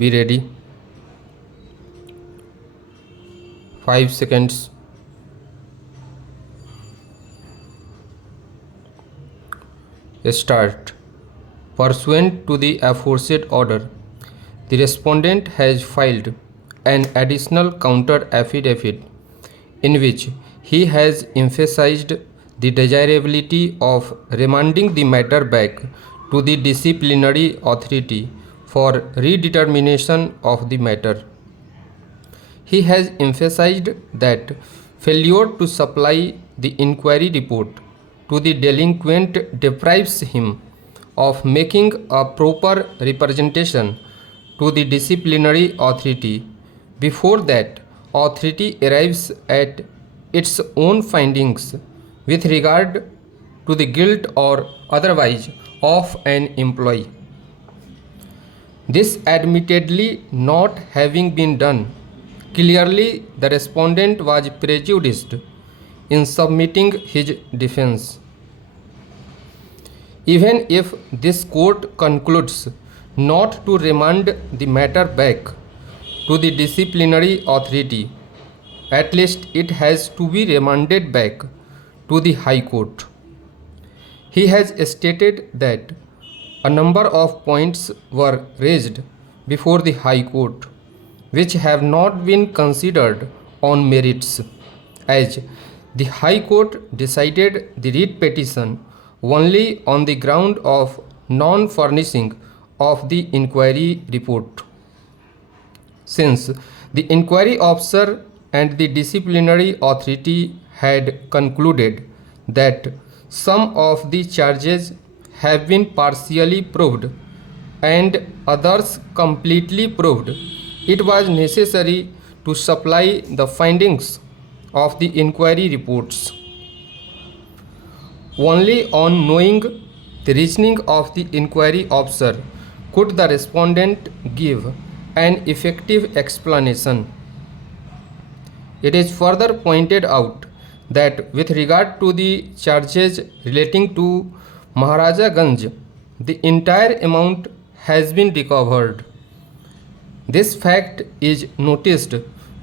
Be ready. 5 seconds. Start. Pursuant to the aforesaid order, the respondent has filed an additional counter affidavit in which he has emphasized the desirability of remanding the matter back to the disciplinary authority for redetermination of the matter. He has emphasized that failure to supply the inquiry report to the delinquent deprives him of making a proper representation to the disciplinary authority before that authority arrives at its own findings with regard to the guilt or otherwise of an employee. This admittedly not having been done, clearly the respondent was prejudiced in submitting his defense. Even if this court concludes not to remand the matter back to the disciplinary authority, at least it has to be remanded back to the High Court. He has stated that a number of points were raised before the High Court which have not been considered on merits, as the High Court decided the writ petition only on the ground of non-furnishing of the inquiry report. Since the inquiry officer and the disciplinary authority had concluded that some of the charges have been partially proved and others completely proved, it was necessary to supply the findings of the inquiry reports. Only on knowing the reasoning of the inquiry officer could the respondent give an effective explanation. It is further pointed out that with regard to the charges relating to Maharaja Ganj, the entire amount has been recovered. This fact is noticed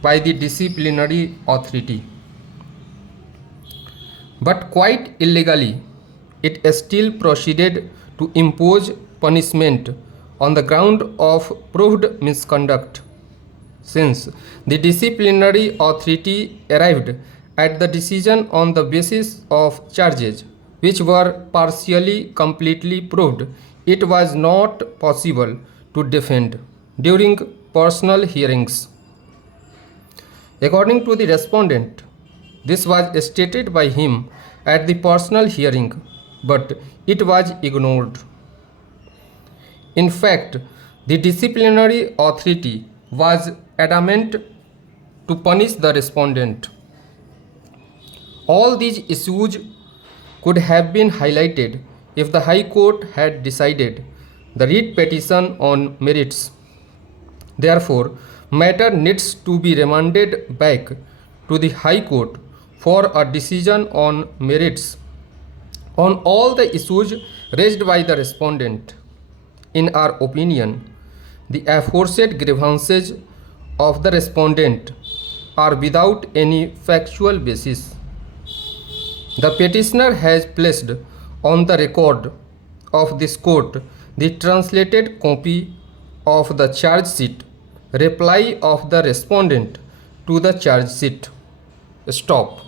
by the disciplinary authority. But quite illegally, it still proceeded to impose punishment on the ground of proved misconduct. Since the disciplinary authority arrived at the decision on the basis of charges which were partially completely proved, it was not possible to defend during personal hearings. According to the respondent, this was stated by him at the personal hearing, but it was ignored. In fact, the disciplinary authority was adamant to punish the respondent. All these issues could have been highlighted if the High Court had decided the writ petition on merits. Therefore, matter needs to be remanded back to the High Court for a decision on merits on all the issues raised by the respondent. In our opinion, the aforesaid grievances of the respondent are without any factual basis. The petitioner has placed on the record of this court the translated copy of the charge sheet, reply of the respondent to the charge sheet. Stop.